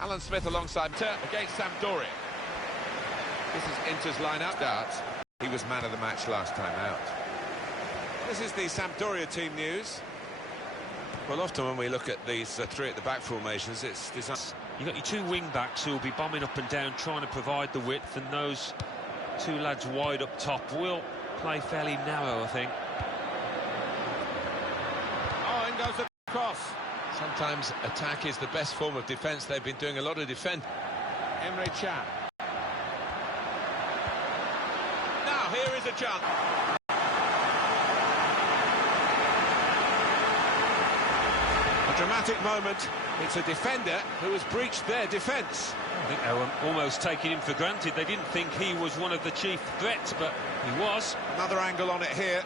Alan Smith alongside against Sampdoria. This is Inter's line-up. He was man of the match last time out. This is the Sampdoria team news. Well, often when we look at these three at the back formations, it's designed. You've got your two wing-backs who will be bombing up and down, trying to provide the width, and those two lads wide up top will play fairly narrow, I think. Oh, in goes the cross. Sometimes attack is the best form of defence. They've been doing a lot of defence. Emre Can. Now, here is a chance. A dramatic moment. It's a defender who has breached their defence. I think they were almost taking him for granted. They didn't think he was one of the chief threats, but he was. Another angle on it here.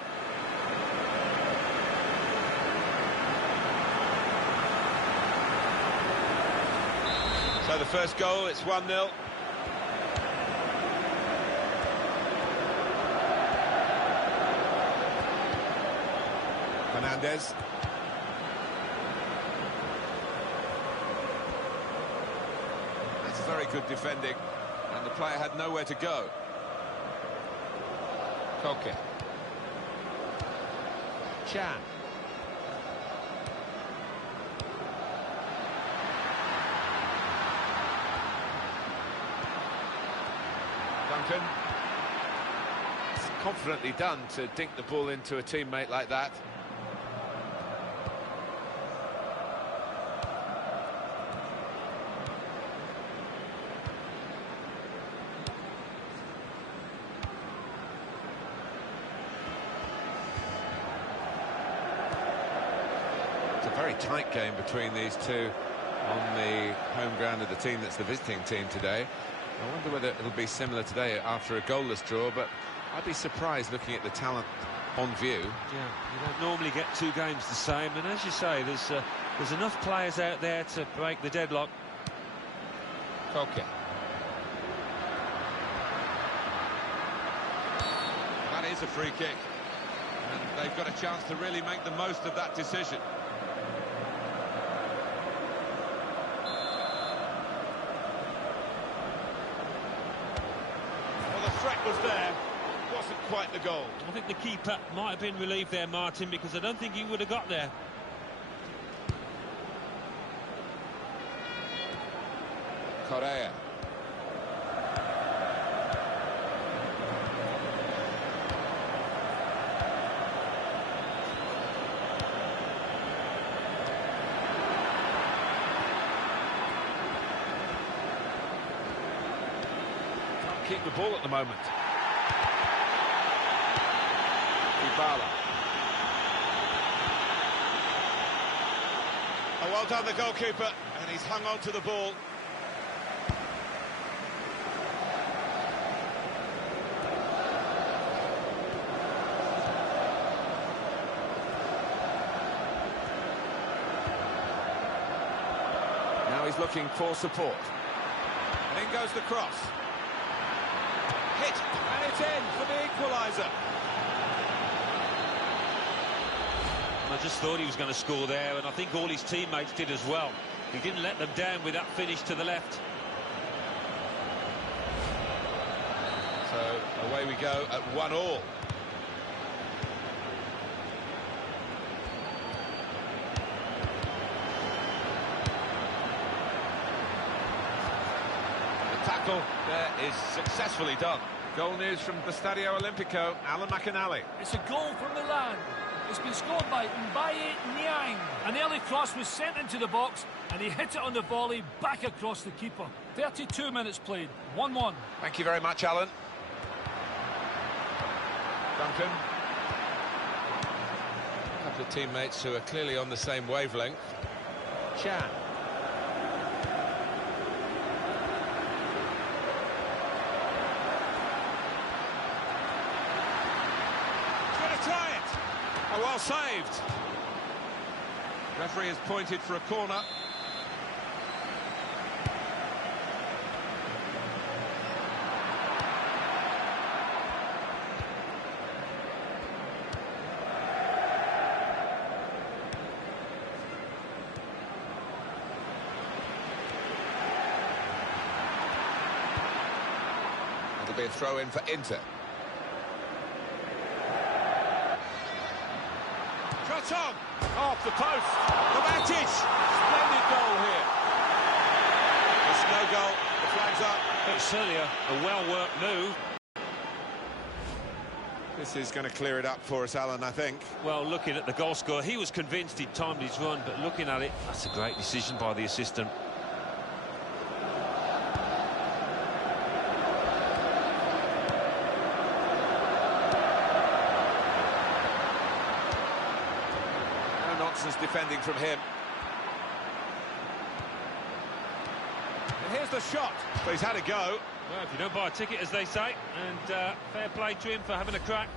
So the first goal, it's 1-0. Fernandez. That's very good defending, and the player had nowhere to go. Koke. Can. Duncan. It's confidently done to dink the ball into a teammate like that. It's a very tight game between these two on the home ground of the team that's the visiting team today. I wonder whether it'll be similar today after a goalless draw, but I'd be surprised looking at the talent on view. Yeah, you don't normally get two games the same, and as you say, there's enough players out there to break the deadlock. Koke. That is a free kick, and they've got a chance to really make the most of that decision. Was there, wasn't quite the goal. I think the keeper might have been relieved there, Martin, because I don't think he would have got there. Correa. Keep the ball at the moment. Ibala. Oh, well done, the goalkeeper, and he's hung on to the ball. Now he's looking for support. And in goes the cross. Hit, and it's in for the equaliser. I just thought he was going to score there, and I think all his teammates did as well. He didn't let them down with that finish to the left. So away we go at 1-1. The tackle there is successfully done. Goal news from the Stadio Olimpico, Alan McInally. It's a goal from Milan. It's been scored by Mbaye Niang. An early cross was sent into the box, and he hit it on the volley back across the keeper. 32 minutes played, 1-1. Thank you very much, Alan. Duncan. A couple of teammates who are clearly on the same wavelength. Can. Try it. Oh, well saved. Referee has pointed for a corner. It'll be a throw-in for Inter. Shot on! Off the post! Kovacic! Splendid goal here. It's no goal, the flag's up. It's certainly a well-worked move. This is going to clear it up for us, Alan, I think. Well, looking at the goal scorer, he was convinced he'd timed his run, but looking at it, that's a great decision by the assistant. No nonsense defending from him. And here's the shot. But he's had a go. Well, if you don't buy a ticket, as they say, and fair play to him for having a crack.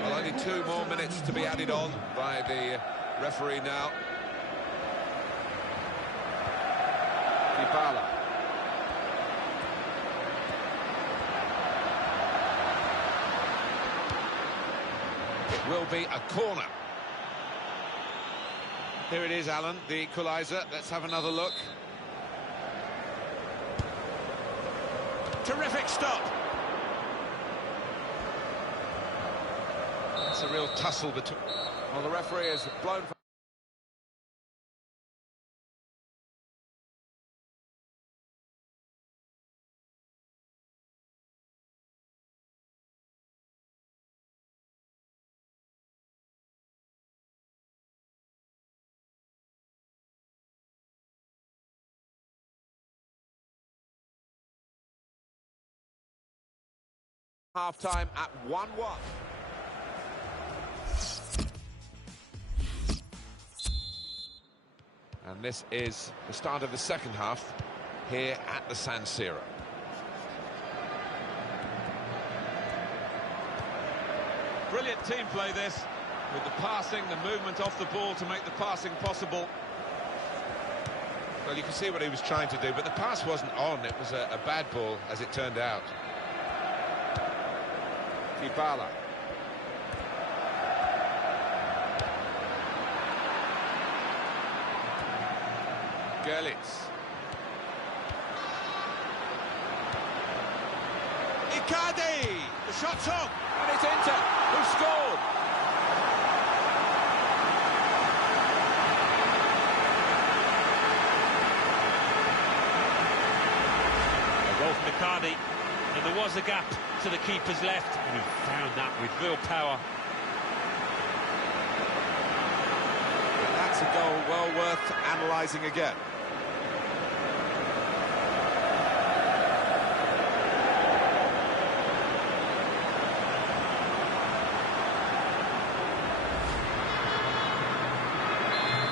Well, only 2 more minutes to be added on by the referee now. Dybala. It will be a corner. Here it is, Alan, the equaliser. Let's have another look. Terrific stop. It's a real tussle between... Well, the referee has blown... Half-time at 1-1. And this is the start of the second half here at the San Siro. Brilliant team play this, with the passing, the movement off the ball to make the passing possible. Well, you can see what he was trying to do, but the pass wasn't on. It was a bad ball, as it turned out. Dybala. Carieritsa. Icardi! The shot's on! And it's Inter, who scored! A goal from Icardi, and there was a gap to the keeper's left, and he found that with real power. And that's a goal well worth analysing again.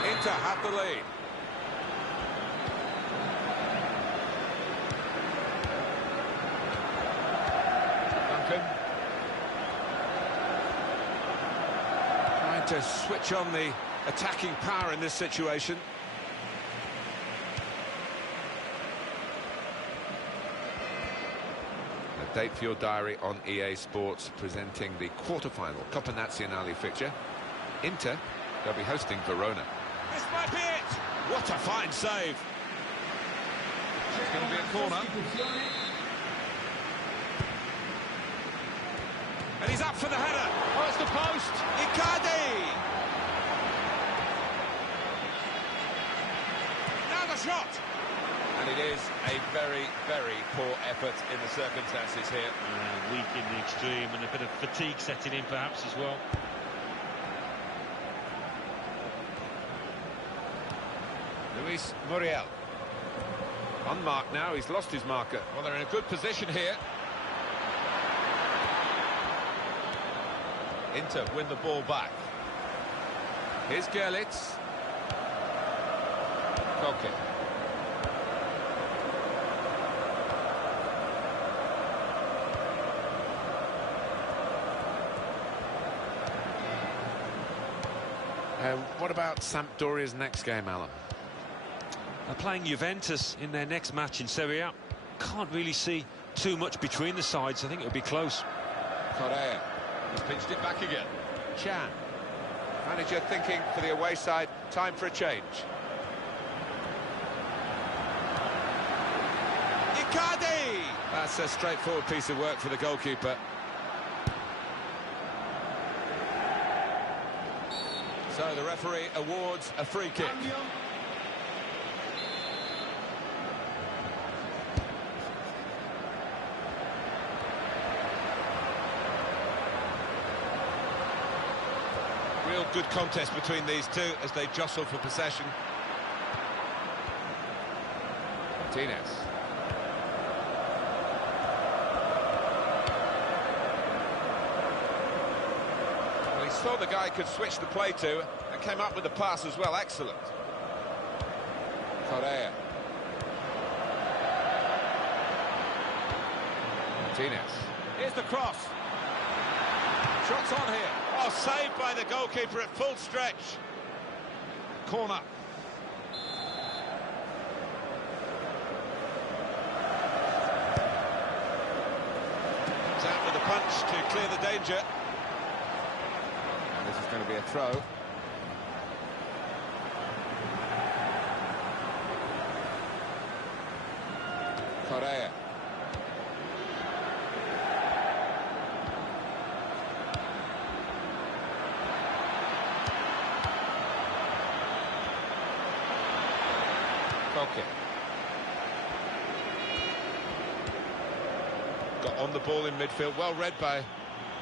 Inter have the lead. Trying to switch on the attacking power in this situation. A date for your diary on EA Sports, presenting the quarter-final Coppa Nazionale fixture. Inter, they'll be hosting Verona. This might be it! What a fine save! It's going to be a corner. And he's up for the header. Oh, it's the post. Icardi. Now the shot. And it is a very, very poor effort in the circumstances here. Weak in the extreme, and a bit of fatigue setting in perhaps as well. Luis Muriel. Unmarked now, he's lost his marker. Well, they're in a good position here. Inter win the ball back. Here's Carieritsa. Koke. What about Sampdoria's next game, Alan? They're playing Juventus in their next match in Serie A. Can't really see too much between the sides. I think it'll be close. Correa. He's pinched it back again. Chan. Manager thinking for the away side, time for a change. Icardi! That's a straightforward piece of work for the goalkeeper. So the referee awards a free kick. Real good contest between these two as they jostle for possession. Martinez. Well, he saw the guy could switch the play to and came up with the pass as well. Excellent. Correa. Martinez. Here's the cross. Shots on here. Oh, saved by the goalkeeper at full stretch. Corner. Comes out with a punch to clear the danger. This is going to be a throw. Correa. Okay. Got on the ball in midfield, well read by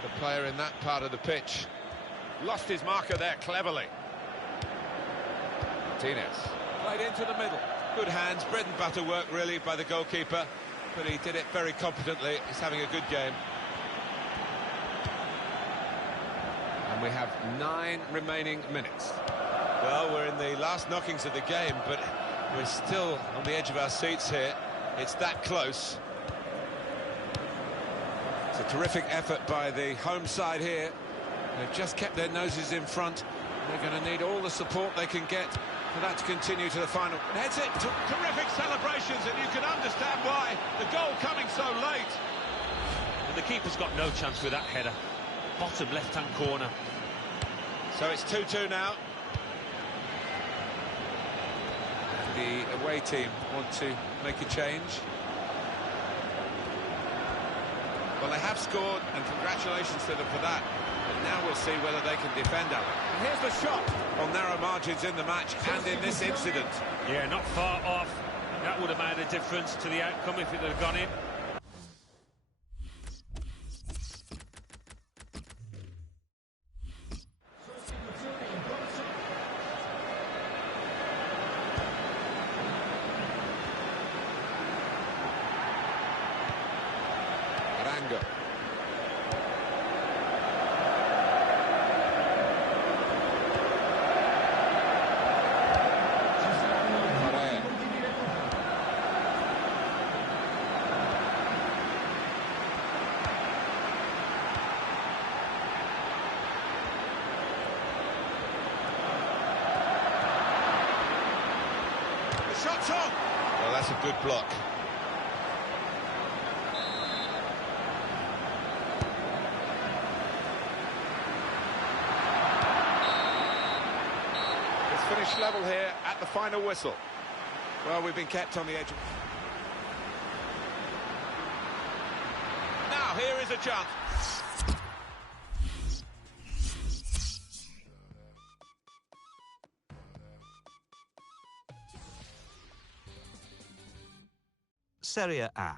the player in that part of the pitch. Lost his marker there cleverly. Martinez played into the middle. Good hands, bread and butter work really by the goalkeeper, but he did it very competently. He's having a good game. And we have 9 remaining minutes. Well, we're in the last knockings of the game, but we're still on the edge of our seats here. It's that close. It's a terrific effort by the home side here. They've just kept their noses in front. They're going to need all the support they can get for that to continue to the final. Heads it. Terrific celebrations, and you can understand why. The goal coming so late. And the keeper's got no chance with that header. Bottom left-hand corner. So it's 2-2 now. The away team want to make a change. Well, they have scored, and congratulations to them for that. But now we'll see whether they can defend, Alan. And here's the shot on narrow margins in the match and in this incident. Yeah, not far off. That would have made a difference to the outcome if it had gone in. Shots on! Well, that's a good block. It's finished level here at the final whistle. Well, we've been kept on the edge of... Now, here is a chance. Serie A.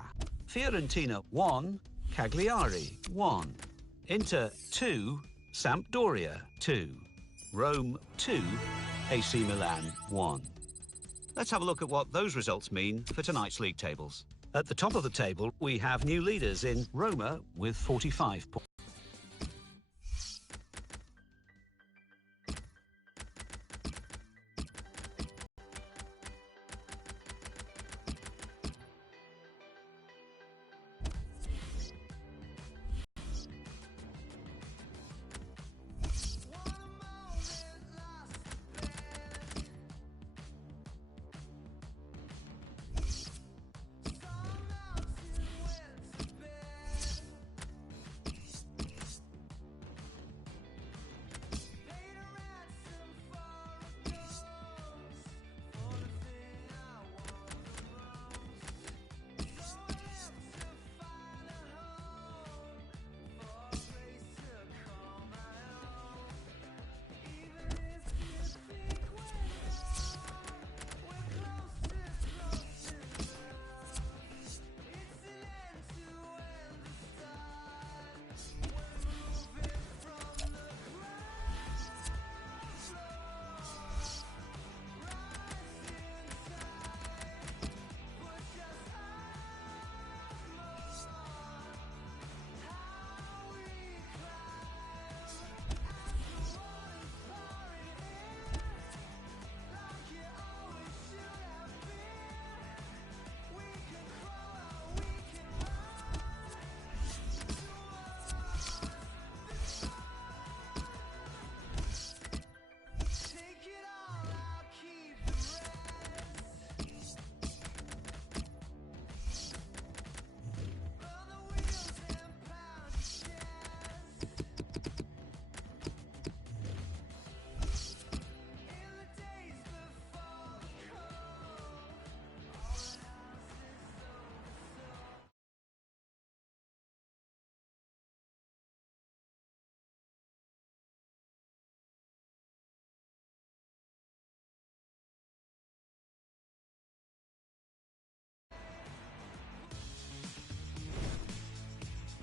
Fiorentina 1, Cagliari 1. Inter 2, Sampdoria 2. Rome 2, AC Milan 1. Let's have a look at what those results mean for tonight's league tables. At the top of the table, we have new leaders in Roma with 45 points.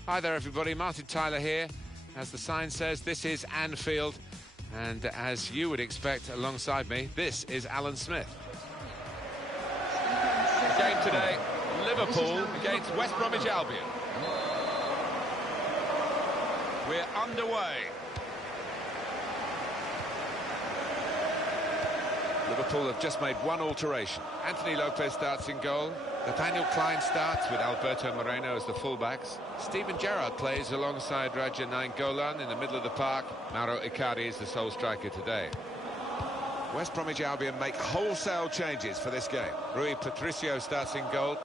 Hi there, everybody. Martin Tyler here. As the sign says, this is Anfield. And as you would expect, alongside me, this is Alan Smith. The game today, Liverpool against West Bromwich Albion. We're underway. Liverpool have just made one alteration. Anthony Lopez starts in goal. Nathaniel Klein starts with Alberto Moreno as the fullbacks. Steven Gerrard plays alongside Raja Nainggolan in the middle of the park. Mauro Icardi is the sole striker today. West Bromwich Albion make wholesale changes for this game. Rui Patricio starts in goal.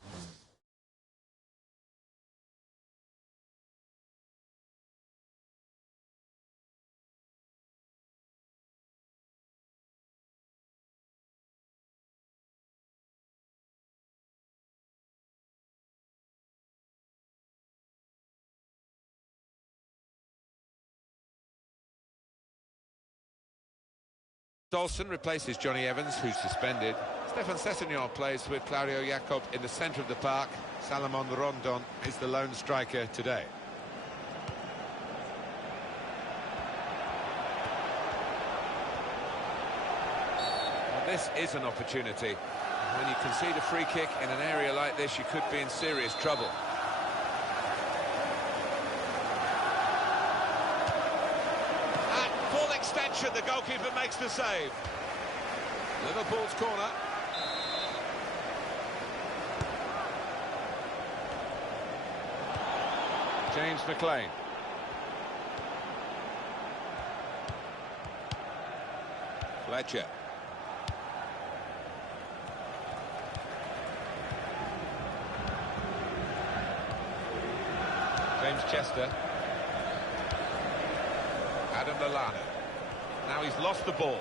Dolson replaces Johnny Evans, who's suspended. Stefan Sessegnon plays with Claudio Jacob in the centre of the park. Salomon Rondon is the lone striker today. Well, this is an opportunity. When you concede a free kick in an area like this, you could be in serious trouble. Extension, the goalkeeper makes the save. Liverpool's corner. James McLean. Fletcher. James Chester. Adam Lallana. Now he's lost the ball.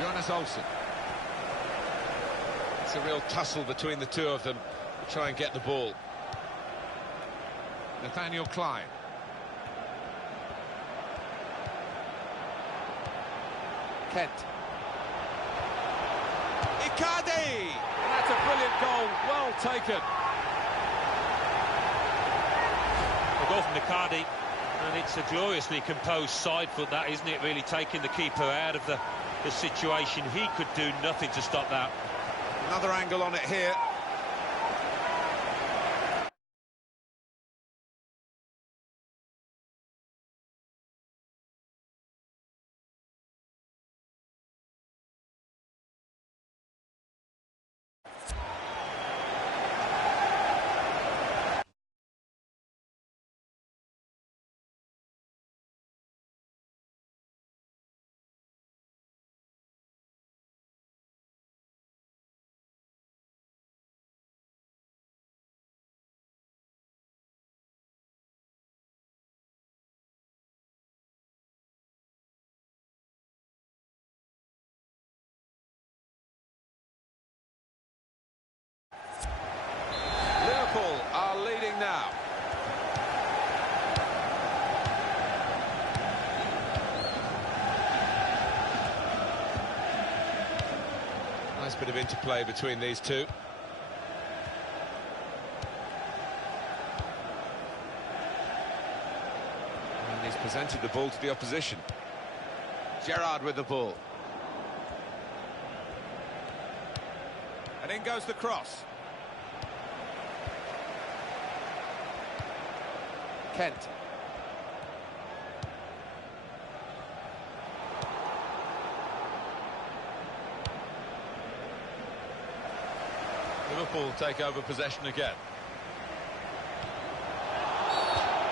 Jonas Olsen. It's a real tussle between the two of them to try and get the ball. Nathaniel Klein. Kent. Icardi! And that's a brilliant goal, well taken. A goal from Icardi, and it's a gloriously composed side foot, that, isn't it? Really taking the keeper out of the situation. He could do nothing to stop that. Another angle on it here. Liverpool are leading now. Nice bit of interplay between these two. And he's presented the ball to the opposition. Gerrard with the ball. And in goes the cross. Kent. Liverpool take over possession again.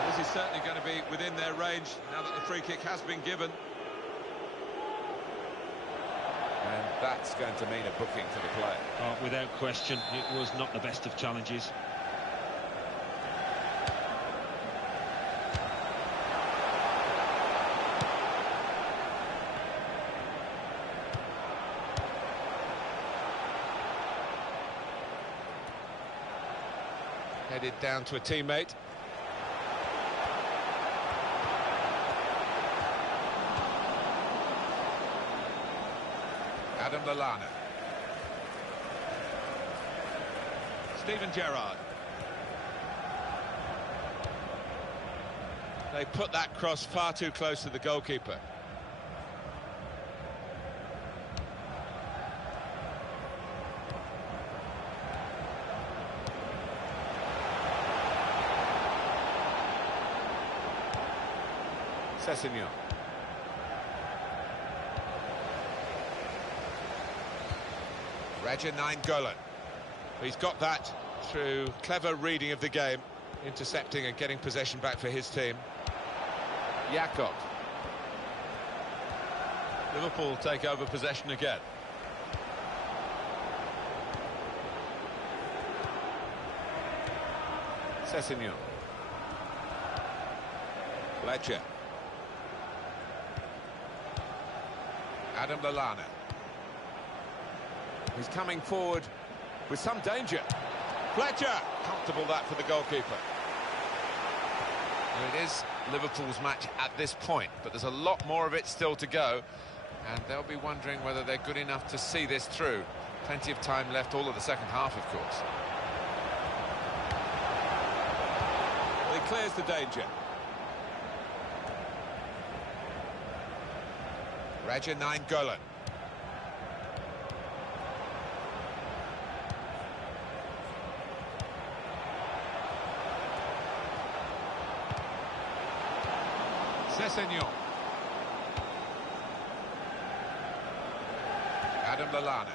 This is certainly going to be within their range now that the free kick has been given. And that's going to mean a booking for the player. Oh, without question, it was not the best of challenges. Headed down to a teammate. Adam Lallana. Steven Gerrard. They put that cross far too close to the goalkeeper. Sessegnon. Raja Nainggolan. He's got that through clever reading of the game, intercepting and getting possession back for his team. Jakob. Liverpool take over possession again. Sessegnon. Fletcher. Adam Lallana. He's coming forward with some danger. Fletcher! Comfortable that for the goalkeeper. Well, it is Liverpool's match at this point, but there's a lot more of it still to go, and they'll be wondering whether they're good enough to see this through. Plenty of time left, all of the second half, of course. Well, he clears the danger. Raja Nainggolan. Sessegnon. Adam Lallana.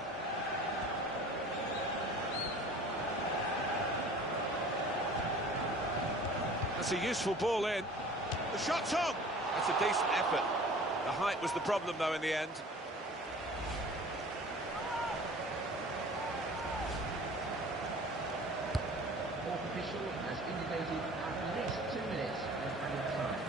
That's a useful ball in. The shot's on! That's a decent effort. The height was the problem, though, in the end. Fourth official has indicated at least 2 minutes of added time.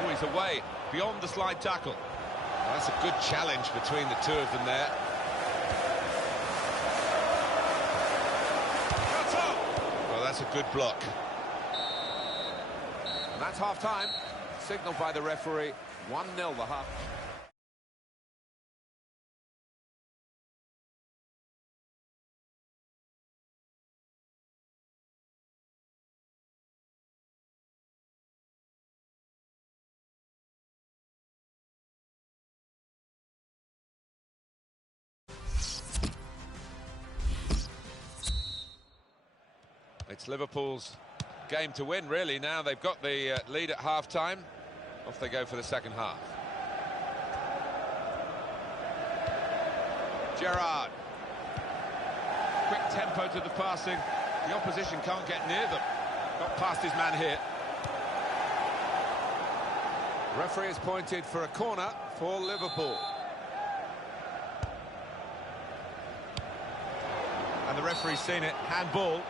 Oh, he's away, beyond the slide tackle. Well, that's a good challenge between the two of them there. Shot on! Well, that's a good block. And that's half-time, signalled by the referee, 1-0 the half. It's Liverpool's game to win, really. Now they've got the lead at half-time. Off they go for the second half. Gerrard. Quick tempo to the passing. The opposition can't get near them. Got past his man here. Referee has pointed for a corner for Liverpool. And the referee's seen it. Handball.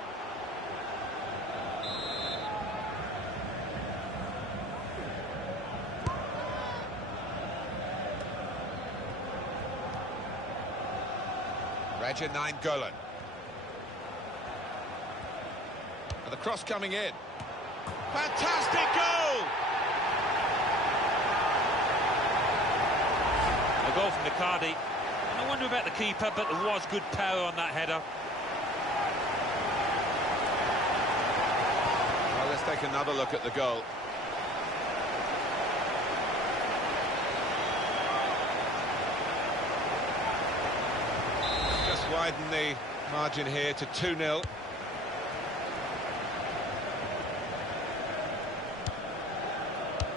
Raja Nainggolan. And the cross coming in. Fantastic goal! A goal from Icardi. And I wonder about the keeper, but there was good power on that header. Well, let's take another look at the goal. Widen the margin here to 2-0.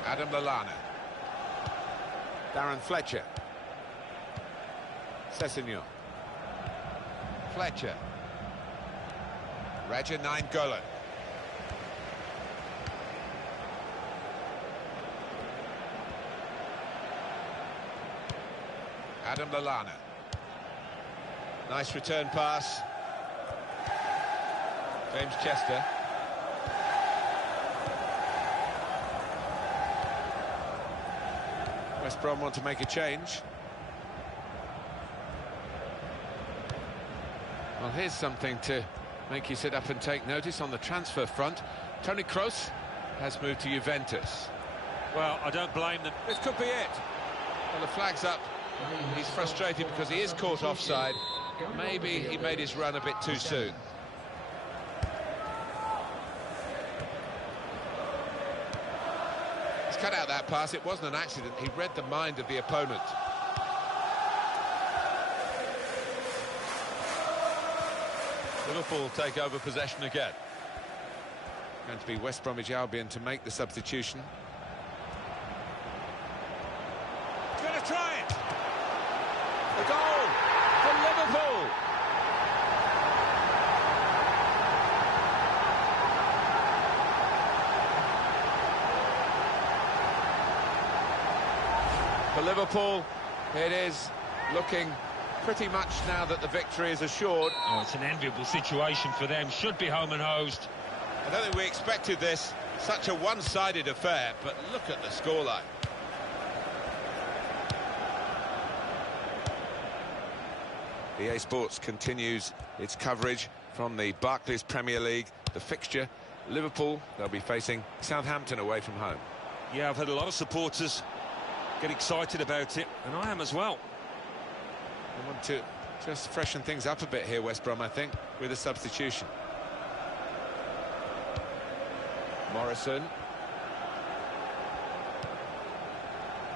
Adam Lallana. Darren Fletcher. Sessegnon. Fletcher. Raja Nainggolan. Adam Lallana. Nice return pass. James Chester. West Brom want to make a change. Well, here's something to make you sit up and take notice on the transfer front. Toni Kroos has moved to Juventus. Well, I don't blame them. This could be it. Well, the flag's up He's frustrated because he is caught offside. Maybe he made his run a bit too soon. He's cut out that pass. It wasn't an accident. He read the mind of the opponent. Liverpool take over possession again. Going to be West Bromwich Albion to make the substitution. He's going to try it. A goal for Liverpool. For Liverpool, it is looking pretty much now that the victory is assured. Oh, it's an enviable situation for them. Should be home and hosed. I don't think we expected this. Such a one-sided affair, but look at the scoreline. EA Sports continues its coverage from the Barclays Premier League. The fixture, Liverpool, they'll be facing Southampton away from home. Yeah, I've had a lot of supporters get excited about it, and I am as well. I want to just freshen things up a bit here, West Brom, I think, with a substitution. Morrison.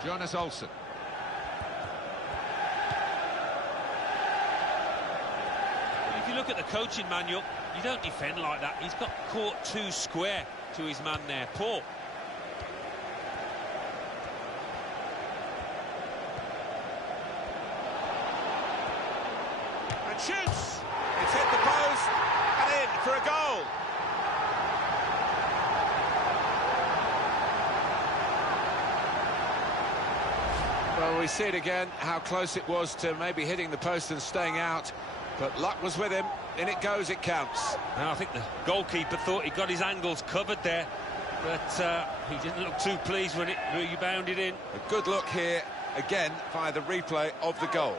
Jonas Olsen. If you look at the coaching manual, you don't defend like that. He's got caught too square to his man there. Poor. And shoots! It's hit the post and in for a goal. Well, we see it again, how close it was to maybe hitting the post and staying out. But luck was with him. In it goes, it counts. Now, I think the goalkeeper thought he got his angles covered there, but he didn't look too pleased when it rebounded in. A good look here, again, via the replay of the goal.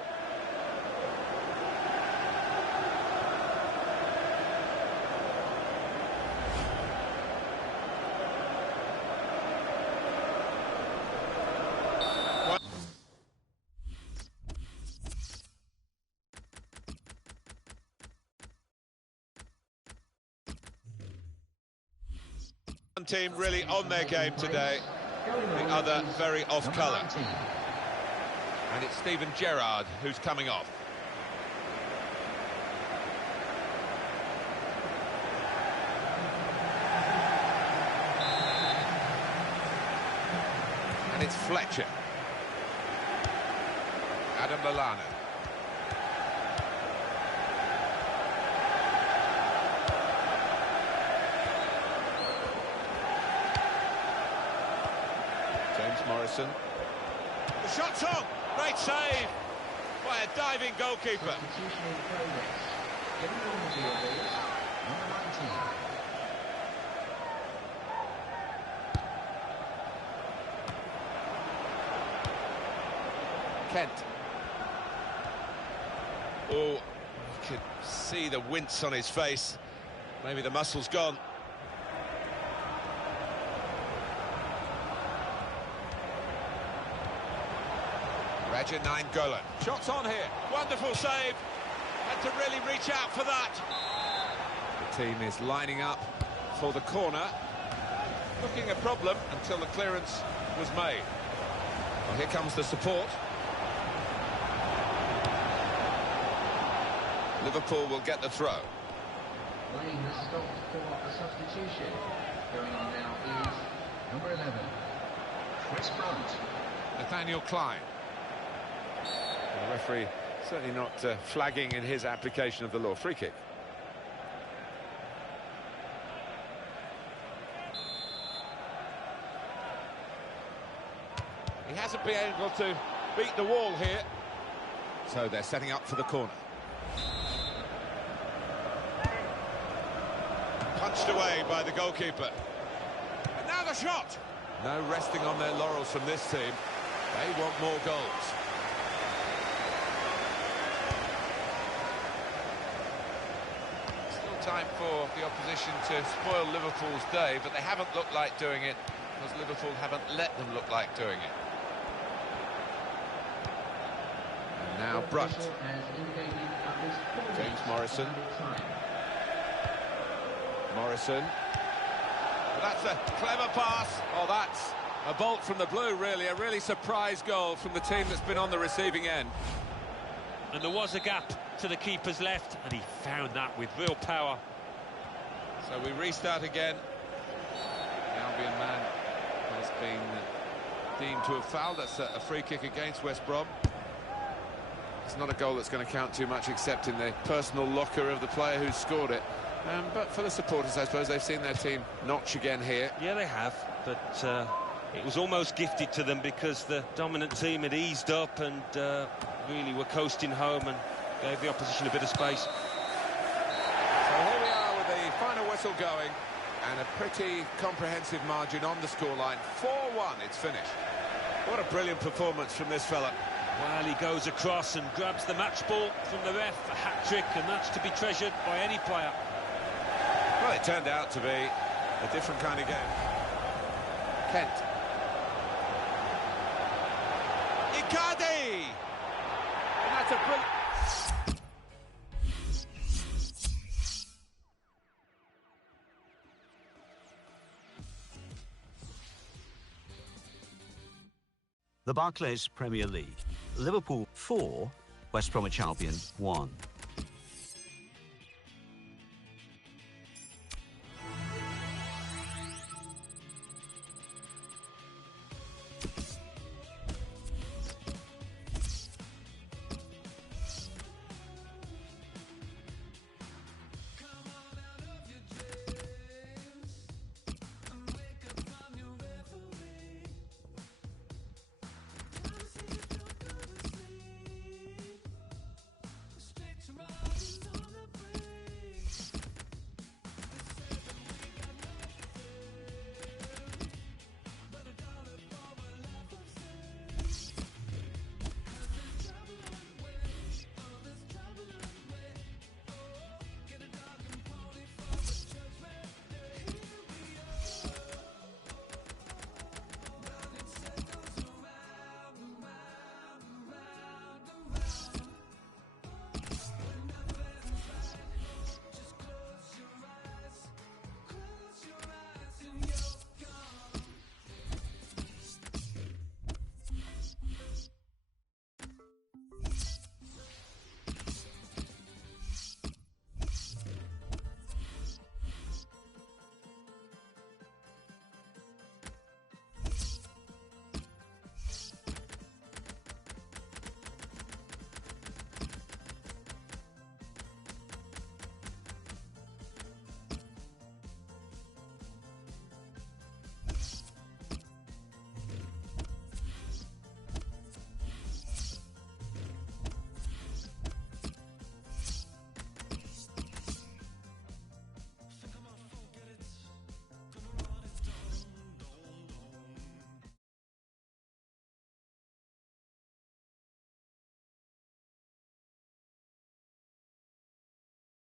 One team really on their game today, the other very off colour. And it's Steven Gerrard who's coming off. And it's Fletcher. Adam Lallana. Morrison. The shot's on. Great save by a diving goalkeeper. Substitution in progress. Getting on the field is number 19. Kent. Oh, you could see the wince on his face. Maybe the muscle's gone. Raja Nainggolan. Shots on here. Wonderful save. Had to really reach out for that. The team is lining up for the corner. Looking a problem until the clearance was made. Well, here comes the support. Liverpool will get the throw. Play has stopped for a substitution. Going on now is number 11, Chris Brunt. Nathaniel Klein. The referee certainly not flagging in his application of the law. Free kick. He hasn't been able to beat the wall here. So they're setting up for the corner. Punched away by the goalkeeper. And now the shot. No resting on their laurels from this team. They want more goals. Still time for the opposition to spoil Liverpool's day, but they haven't looked like doing it because Liverpool haven't let them look like doing it. Now Brunt. James Morrison. Morrison. That's a clever pass. Oh, that's a bolt from the blue, really. A really surprise goal from the team that's been on the receiving end. And there was a gap to the keeper's left, and he found that with real power. So we restart again. The Albion man has been deemed to have fouled. That's a free kick against West Brom. It's not a goal that's going to count too much, except in the personal locker of the player who scored it. But for the supporters, I suppose, they've seen their team notch again here. Yeah, they have, but it was almost gifted to them because the dominant team had eased up and really were coasting home and gave the opposition a bit of space. So here we are with the final whistle going, and a pretty comprehensive margin on the scoreline. 4-1, it's finished. What a brilliant performance from this fella. Well, he goes across and grabs the match ball from the ref, a hat-trick, and that's to be treasured by any player. Well, it turned out to be a different kind of game. Kent. Icardi! And that's a brilliant... The Barclays Premier League. Liverpool 4, West Bromwich Albion 1.